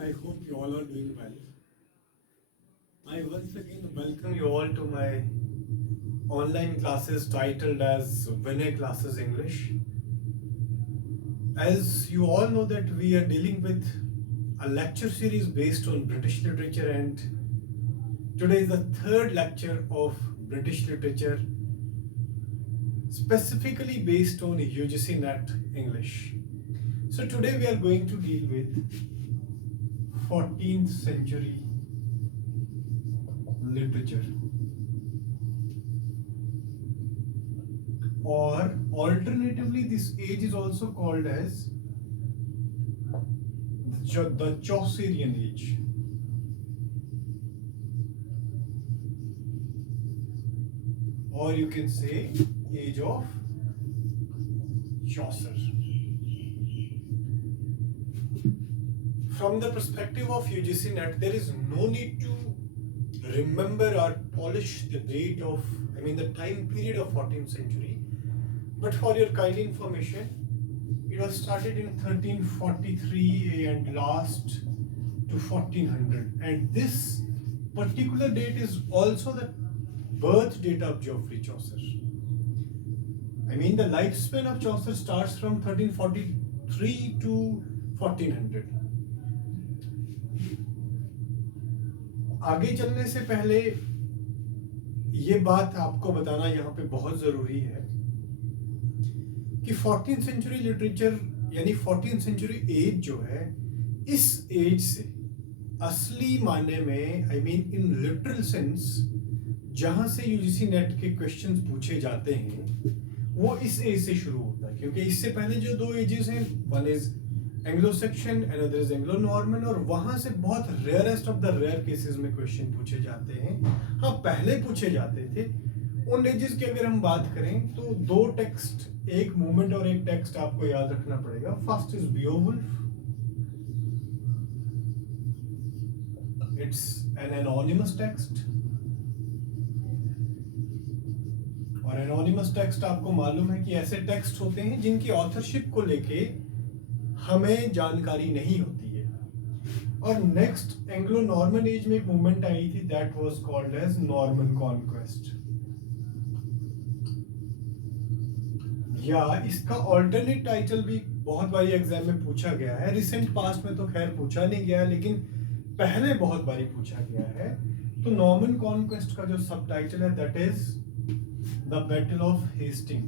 I hope you all are doing well. I once again welcome you all to my online classes titled as Vinay Classes English. As you all know that we are dealing with a lecture series based on British literature, and today is the third lecture of British literature specifically based on UGC NET English. So today we are going to deal with 14th century literature, or alternatively this age is also called as the Chaucerian age. Or you can say age of Chaucer. From the perspective of UGC NET, there is no need to remember or polish the date of, the time period of 14th century. But for your kind information, it was started in 1343 and last to 1400. And this particular date is also the birth date of Geoffrey Chaucer. The lifespan of Chaucer starts from 1343 to 1400. आगे चलने से पहले ये बात आपको बताना यहाँ पे बहुत ज़रूरी है कि 14th सेंचुरी लिटरेचर यानी 14th सेंचुरी एज जो है, इस एज से असली माने में इन लिटरल सेंस जहाँ से यूजीसी नेट के क्वेश्चंस पूछे जाते हैं वो इस एज से शुरू होता है, क्योंकि इससे पहले जो दो एजेस हैं, one is Anglo Saxon and other is Anglo Norman, और वहां से बहुत rarest of the rare cases में क्वेश्चन पूछे जाते हैं। हाँ, पहले पूछे जाते थे। उन एजेस की अगर हम बात करें तो दो टेक्स्ट, एक मूवमेंट और एक टेक्स्ट आपको याद रखना पड़ेगा। First is Beowulf, it's an anonymous text, और एनोनिमस टेक्स्ट आपको मालूम है कि ऐसे टेक्स्ट होते हैं जिनकी ऑथरशिप को लेके हमें जानकारी नहीं होती है। और नेक्स्ट एंग्लो नॉर्मन एज में एक मूवमेंट आई थी, that was called as Norman conquest, या इसका ऑल्टरनेट टाइटल भी बहुत बारी एग्जाम में पूछा गया है। रिसेंट पास्ट में तो खैर पूछा नहीं गया, लेकिन पहले बहुत बारी पूछा गया है। तो नॉर्मन कॉन्क्वेस्ट का जो सब टाइटल है that is the battle of Hasting,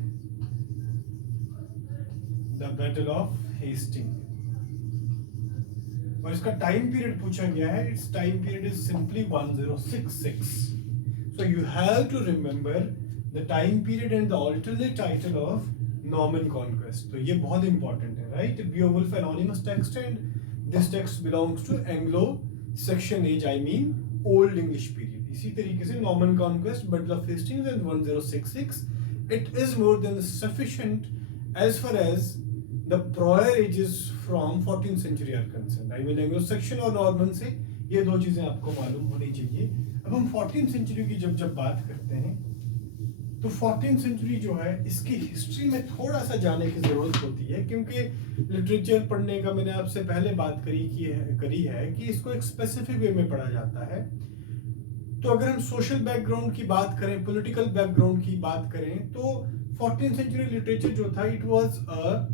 the battle of Hasting. और इसका टाइम पीरियड पूछा गया है, it's time period is simply 1066। So you have to remember the time period and the alternate title of Norman conquest. तो ये बहुत important है, right? Beowulf anonymous text and this text belongs to Anglo Saxon age, old English period. इसी तरीके से Norman conquest, battle of Hastings and 1066, it is more than sufficient as far as the prior ages from 14th century are concerned. Anglo Saxon और Norman से ये दो चीजें आपको मालूम होनी चाहिए। अब हम 14th सेंचुरी की जब बात करते हैं तो 14th सेंचुरी जो है, इसकी हिस्ट्री में थोड़ा सा जाने की जरूरत होती है, क्योंकि लिटरेचर पढ़ने का मैंने आपसे पहले बात करी है कि इसको एक स्पेसिफिक वे में पढ़ा जाता है। तो अगर हम सोशल बैकग्राउंड की बात करें, पॉलिटिकल बैकग्राउंड की बात करें, तो 14th century literature जो था, it was a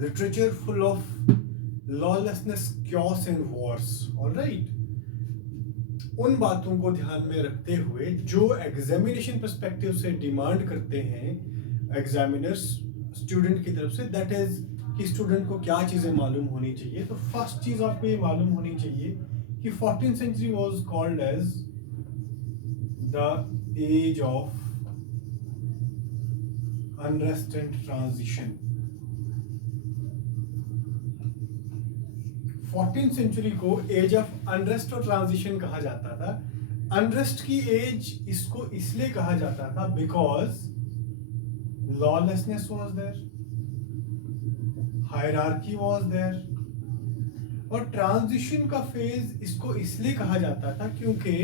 literature full of lawlessness, chaos and wars. All right. उन बातों को ध्यान में रखते हुए जो एग्जामिनेशन पर्सपेक्टिव से डिमांड करते हैं एग्जामिनर्स स्टूडेंट की तरफ से, दैट इज कि स्टूडेंट को क्या चीजें मालूम होनी चाहिए। तो फर्स्ट चीज आपको ये मालूम होनी चाहिए कि 14th century was called as the age of unrest and transition। 14th century को एज ऑफ अनरेस्ट और ट्रांजिशन कहा जाता था। अनरेस्ट की एज इसको इसलिए कहा जाता था because lawlessness was there, hierarchy was there, और ट्रांजिशन का फेज इसको इसलिए कहा जाता था क्योंकि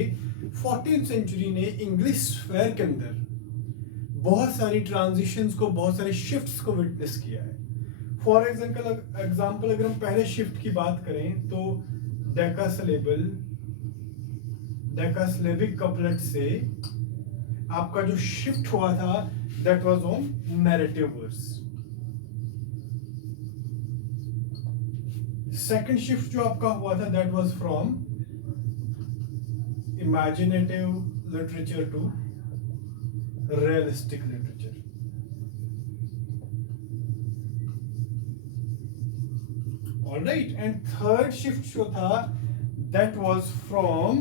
14th सेंचुरी ने इंग्लिश स्फीयर के अंदर बहुत सारी ट्रांजिशंस को, बहुत सारे शिफ्ट्स को विटनेस किया है। फॉर एग्जाम्पल अगर हम पहले शिफ्ट की बात करें तो डेकासिलेबिक कपलेट से आपका जो शिफ्ट हुआ था that was on narrative verse. Second shift जो आपका हुआ था that was from imaginative literature to realistic literature. Alright, and third shift जो था that was from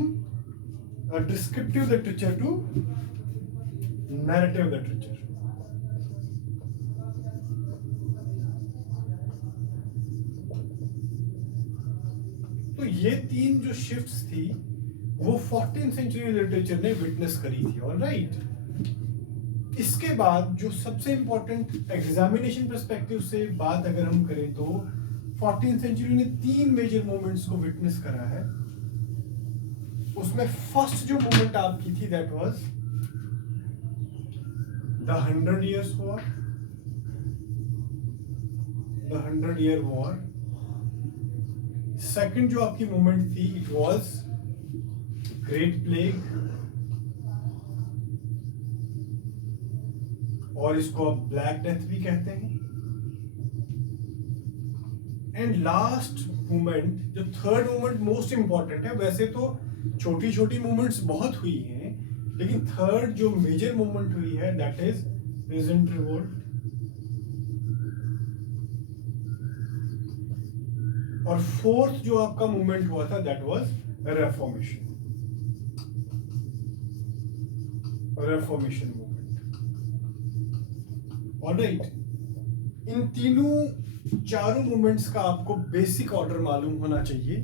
descriptive literature to narrative literature. तो ये तीन जो शिफ्ट्स थी वो 14th सेंचुरी लिटरेचर ने विटनेस करी थी। ऑलराइट, इसके बाद जो सबसे इंपॉर्टेंट एग्जामिनेशन पर्सपेक्टिव से बात अगर हम करें तो 14th सेंचुरी ने तीन मेजर मूवमेंट्स को विटनेस करा है। उसमें फर्स्ट जो मूवमेंट आपकी थी that was the 100 Years War, the 100 Year War। Second जो आपकी मूवमेंट थी इट वाज ग्रेट प्लेग, और इसको आप ब्लैक डेथ भी कहते हैं। एंड लास्ट मूवमेंट जो थर्ड मूवमेंट मोस्ट इंपॉर्टेंट है, वैसे तो छोटी छोटी मूवमेंट्स बहुत हुई हैं लेकिन थर्ड जो मेजर मूवमेंट हुई है दैट इज पीजेंट रिवोल्ट। और फोर्थ जो आपका मूवमेंट हुआ था that was reformation movement. Alright, इन तीनों चारों मूवमेंट्स का आपको बेसिक ऑर्डर मालूम होना चाहिए।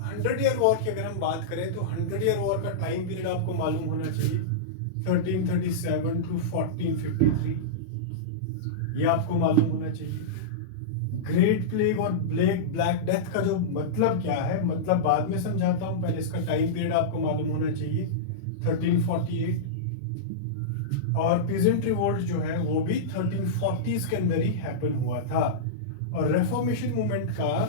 हंड्रेड ईयर वॉर की अगर हम बात करें तो 100 ईयर वॉर का टाइम पीरियड आपको मालूम होना चाहिए 1337 टू 1453, ये आपको मालूम होना चाहिए। ग्रेट प्लेग और ब्लैक डेथ का जो मतलब क्या है, मतलब बाद में समझाता हूं, पहले इसका टाइम पीरियड आपको मालूम होना चाहिए 1348। और पीजेंट रिवोल्ट जो है वो भी 1340s के अंदर ही हैपन हुआ था। और रेफॉर्मेशन मूवमेंट का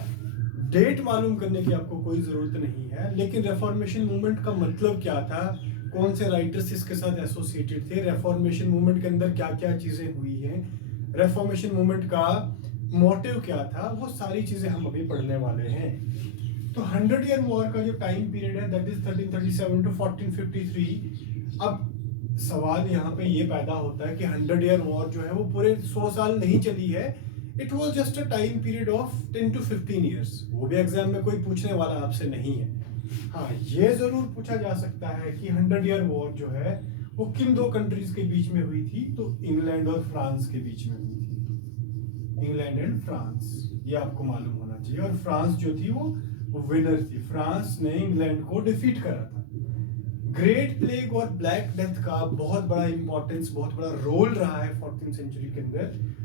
डेट मालूम करने की आपको कोई जरूरत नहीं है, लेकिन रेफॉर्मेशन मूवमेंट का मतलब क्या था, कौन से राइटर्स इसके साथ एसोसिएटेड थे, रेफॉर्मेशन मूवमेंट के अंदर क्या क्या चीजें हुई हैं, रेफॉर्मेशन मूवमेंट का मोटिव क्या था, वो सारी चीजें हम अभी पढ़ने वाले हैं। तो 100 ईयर वॉर का जो टाइम पीरियड है दैट इज 1337 टू 1453। अब सवाल यहाँ पे ये पैदा होता है कि 100 ईयर वॉर जो है वो पूरे 100 साल नहीं चली है, it was just a time period of 10 to 15 years। वो भी एग्जाम में कोई पूछने वाला आपसे नहीं है। हाँ, ये जरूर पूछा जा सकता है कि 100 ईयर वॉर जो है वो किन दो कंट्रीज के बीच में हुई थी, तो इंग्लैंड और फ्रांस के बीच में हुई थी। इंग्लैंड एंड फ्रांस, ये आपको मालूम होना चाहिए। और फ्रांस जो थी वो विनर थी, फ्रांस ने इंग्लैंड को डिफीट करा था। ग्रेट प्लेग और ब्लैक डेथ का बहुत बड़ा इंपॉर्टेंस, बहुत बड़ा रोल रहा है 14th सेंचुरी के अंदर।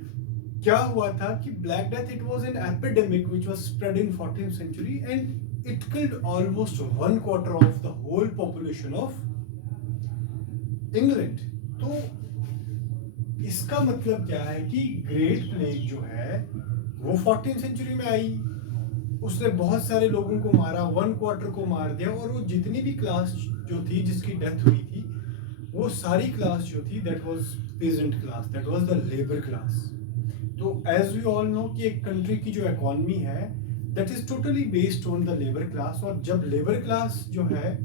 क्या हुआ था कि black death it was an epidemic which was spread in 14th century and it killed almost 1/4 of the whole population of England. तो इसका मतलब क्या है कि ग्रेट प्लेग जो है वो 14th सेंचुरी में आई, उसने बहुत सारे लोगों को मारा, 1/4 को मार दिया, और वो जितनी भी क्लास जो थी जिसकी डेथ हुई थी वो सारी क्लास जो थी that was peasant class, that was the labour class. तो एज वी ऑल नो कि एक कंट्री की जो इकोनॉमी है that is totally based on the labour class, और जब लेबर क्लास जो है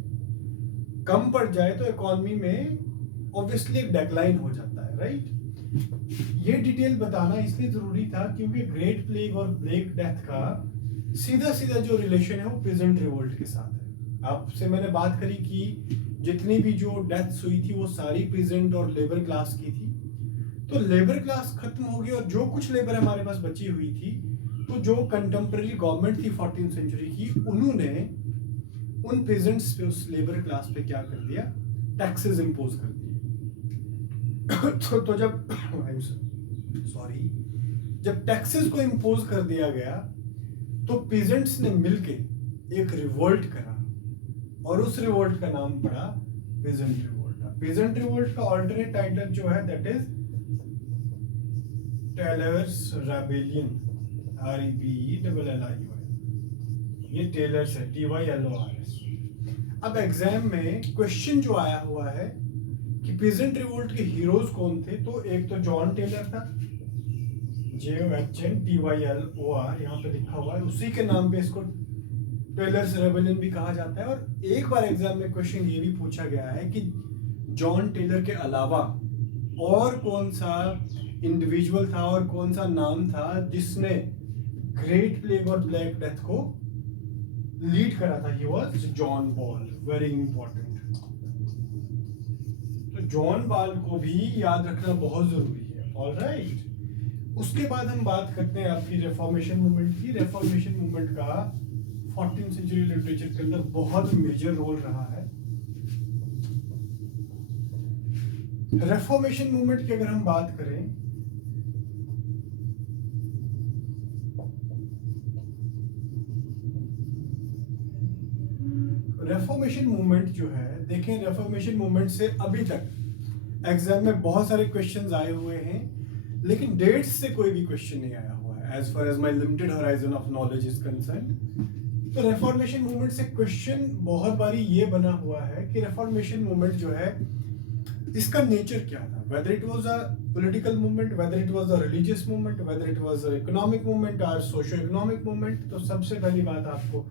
कम पड़ जाए तो इकोनॉमी में ऑब्वियसली एक डेक्लाइन हो जाता है, राइट। ये डिटेल बताना इसलिए जरूरी था क्योंकि ग्रेट प्लेग और ब्लैक डेथ का सीधा सीधा जो रिलेशन है वो पीजेंट रिवोल्ट के साथ है। आपसे मैंने बात करी कि जितनी भी जो डेथ्स हुई थी वो सारी पीजेंट और लेबर क्लास की थी। तो लेबर क्लास खत्म हो गई और जो कुछ लेबर हमारे पास बची हुई थी, तो जो कंटेम्प्रेरी गवर्नमेंट थी 14th सेंचुरी की, उन्होंने उन पेजेंट्स पे, उस लेबर क्लास पे क्या कर दिया, टैक्सेस इंपोज कर दिए। तो जब टैक्सेस को इंपोज कर दिया गया तो पीजेंट्स ने मिलके एक रिवोल्ट करा और उस रिवोल्ट का नाम पड़ा पीजेंट रिवोल्ट। पीजेंट रिवोल्ट का ऑल्टरनेट टाइटल जो है that is Tylers rebellion, REBELLION। ये टेलर्स है, TYLORS। अब एग्जाम में क्वेश्चन जो आया हुआ है कि पीजेंट रिवोल्ट के हीरोज कौन थे, तो एक तो जॉन टेलर था, JOHN TYLOR यहाँ पे लिखा हुआ है, उसी के नाम पे इसको टेलर्स रेबेलियन भी कहा जाता है। और एक बार एग्जाम में क्वेश्चन ये भी पूछा गया है कि जॉन टेलर के अलावा और कौन सा इंडिविजुअल था और कौन सा नाम था जिसने ग्रेट प्लेग और ब्लैक डेथ को लीड करा था। He was John ball, very important. तो जॉन बॉल को भी याद रखना बहुत जरूरी है। ऑलराइट, उसके बाद हम बात करते हैं आपकी रेफॉर्मेशन मूवमेंट की। रेफॉर्मेशन मूवमेंट का 14th सेंचुरी लिटरेचर के अंदर बहुत मेजर रोल रहा है। रेफॉर्मेशन मूवमेंट की अगर हम बात करें, रेफॉर्मेशन मूवमेंट जो है, देखें रेफॉर्मेशन मूवमेंट से अभी तक एग्जाम में बहुत सारे क्वेश्चंस आए हुए हैं, लेकिन डेट्स से कोई भी क्वेश्चन नहीं आया हुआ है as far as my limited horizon of knowledge is concern. तो रेफॉर्मेशन मूवमेंट से क्वेश्चन बहुत बारी ये बना हुआ है कि रेफॉर्मेशन मूवमेंट जो है इसका नेचर क्या था, whether it was a political movement, whether it was a religious movement, whether it was a economic movement और सोशियो इकोनॉमिक मूवमेंट। तो सबसे पहली बात आपको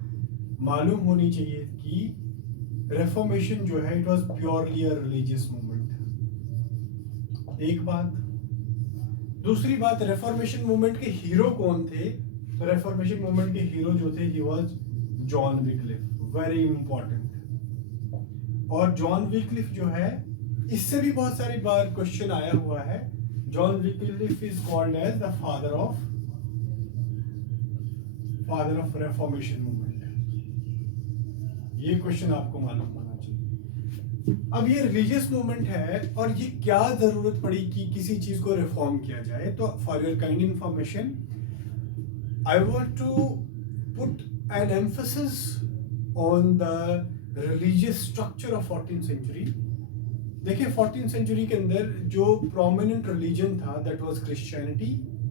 मालूम होनी चाहिए कि रेफॉर्मेशन जो है it was purely a religious movement, एक बात। दूसरी बात, रेफॉर्मेशन मूवमेंट के हीरो कौन थे, तो रेफॉर्मेशन मूवमेंट के हीरो जो थे he was John Wycliffe, very important. और जॉन विक्लिफ जो है, इससे भी बहुत सारी बार क्वेश्चन आया हुआ है। John Wycliffe is called as the father of reformation movement. ये क्वेश्चन आपको मालूम होना चाहिए। अब ये रिलीजियस मूवमेंट है और ये क्या जरूरत पड़ी कि किसी चीज को रिफॉर्म किया जाए, तो for your kind information I want to put an emphasis on the religious structure of 14th century. देखिए 14th सेंचुरी के अंदर जो प्रोमिनेंट रिलीजन था that was Christianity,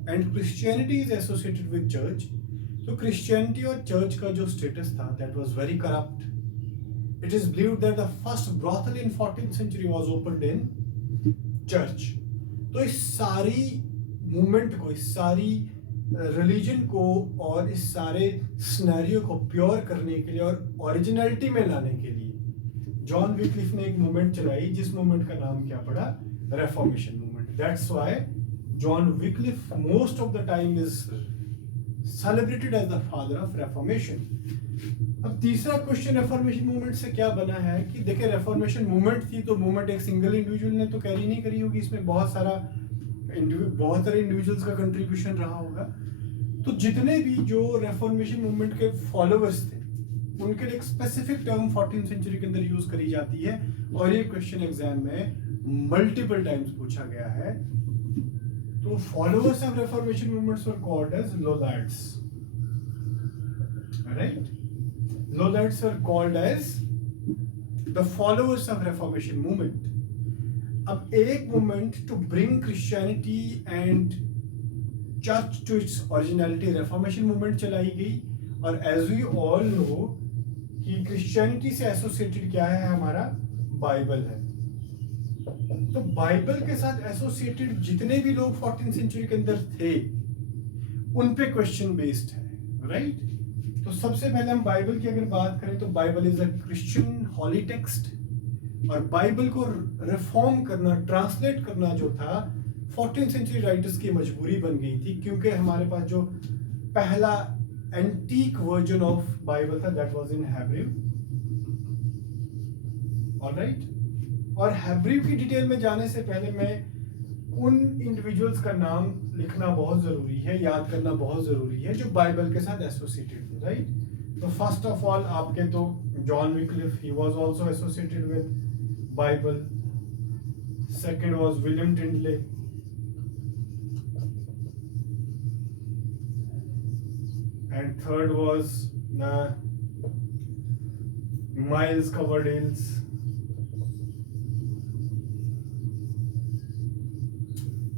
and Christianity is associated with church. तो Christianity और church का जो status था that was very corrupt. It is believed that the first brothel in 14th century was opened in church. तो इस सारी movement को, इस सारी रिलीजन को और इस सारे सिनेरियो को प्योर करने के लिए और ओरिजिनलिटी में लाने के लिए जॉन विक्लिफ ने एक मूवमेंट चलाई, जिस मूवमेंट का नाम क्या पड़ा, reformation movement. That's why John Wycliffe most of the time is celebrated as the father of reformation. अब तीसरा क्वेश्चन रेफॉर्मेशन मूवमेंट से क्या बना है कि देखिए रेफॉर्मेशन मूवमेंट थी तो मूवमेंट एक सिंगल इंडिविजुअल ने तो कैरी नहीं करी होगी, इसमें बहुत सारे इंडिविजुअल्स का कंट्रीब्यूशन रहा होगा। तो जितने भी जो रेफॉर्मेशन मूवमेंट के फॉलोअर्स थे उनके लिए एक स्पेसिफिक टर्म 14th सेंचुरी के अंदर यूज करी जाती है, और ये क्वेश्चन एग्जाम में मल्टीपल टाइम्स पूछा गया है। तो followers of reformation movements were called as Lollards, right? Lollards were called as the followers of Reformation movement. अब एक movement to bring Christianity and church to its originality, Reformation movement चलाई गई। और as we all know कि Christianity से associated क्या है, हमारा बाइबल है। तो बाइबल के साथ एसोसिएटेड जितने भी लोग 14th सेंचुरी के अंदर थे उन पे क्वेश्चन बेस्ड है, राइट? तो सबसे पहले हम बाइबल की अगर बात करें तो Bible is a Christian holy text, और बाइबल को रिफॉर्म करना, ट्रांसलेट करना जो था 14th सेंचुरी राइटर्स की मजबूरी बन गई थी, क्योंकि हमारे पास जो पहला एंटीक वर्जन ऑफ बाइबल था that was in Hebrew, alright? और हेब्रू की डिटेल में जाने से पहले मैं उन इंडिविजुअल्स का नाम लिखना बहुत जरूरी है, याद करना बहुत जरूरी है जो बाइबल के साथ एसोसिएटेड थे, राइट? तो फर्स्ट ऑफ ऑल आपके तो John Wycliffe, he was also associated with Bible. Second was William Tyndale, and third was Miles Coverdale's.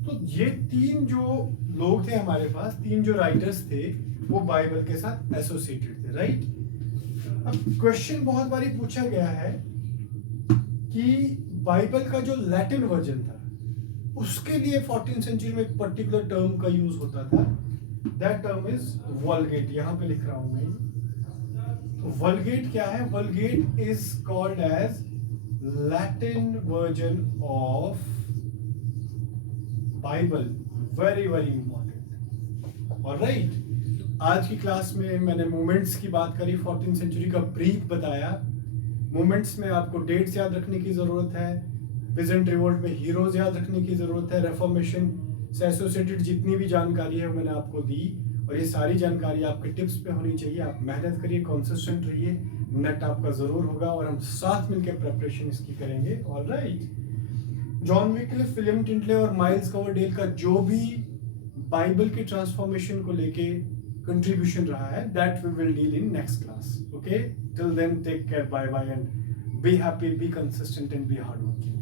तो ये तीन जो लोग थे हमारे पास, तीन जो राइटर्स थे वो बाइबल के साथ एसोसिएटेड थे, राइट? अब क्वेश्चन बहुत बारी पूछा गया है कि बाइबल का जो लैटिन वर्जन था उसके लिए 14th सेंचुरी में एक पर्टिकुलर टर्म का यूज होता था, दैट टर्म इज वल्गेट। यहाँ पे लिख रहा हूं मैं। तो वल्गेट क्या है? Vulgate is called as Latin version of Bible, very very important. Alright, आज की क्लास में मैंने मूवमेंट्स की बात करी, 14th सेंचुरी का ब्रीफ बताया। मूवमेंट्स में आपको डेट्स याद रखने की जरूरत है, पीजेंट रिवोल्ट में हीरोज याद रखने की जरूरत है, रेफॉर्मेशन से एसोसिएटेड जितनी भी जानकारी है वो मैंने आपको दी, और ये सारी जानकारी आपके टिप्स पे होनी चाहिए। आप मेहनत करिए, कंसिस्टेंट रहिए, नेट आपका जरूर होगा और हम साथ मिलकर प्रिपरेशन इसकी करेंगे। ऑलराइट, जॉन विक्लिफ, विलियम टिंटले और माइल्स कवरडेल का जो भी बाइबल के ट्रांसफॉर्मेशन को लेके कंट्रीब्यूशन रहा है, that we will deal in next class. Okay, till then take care, bye bye and be happy, be consistent and be hard working.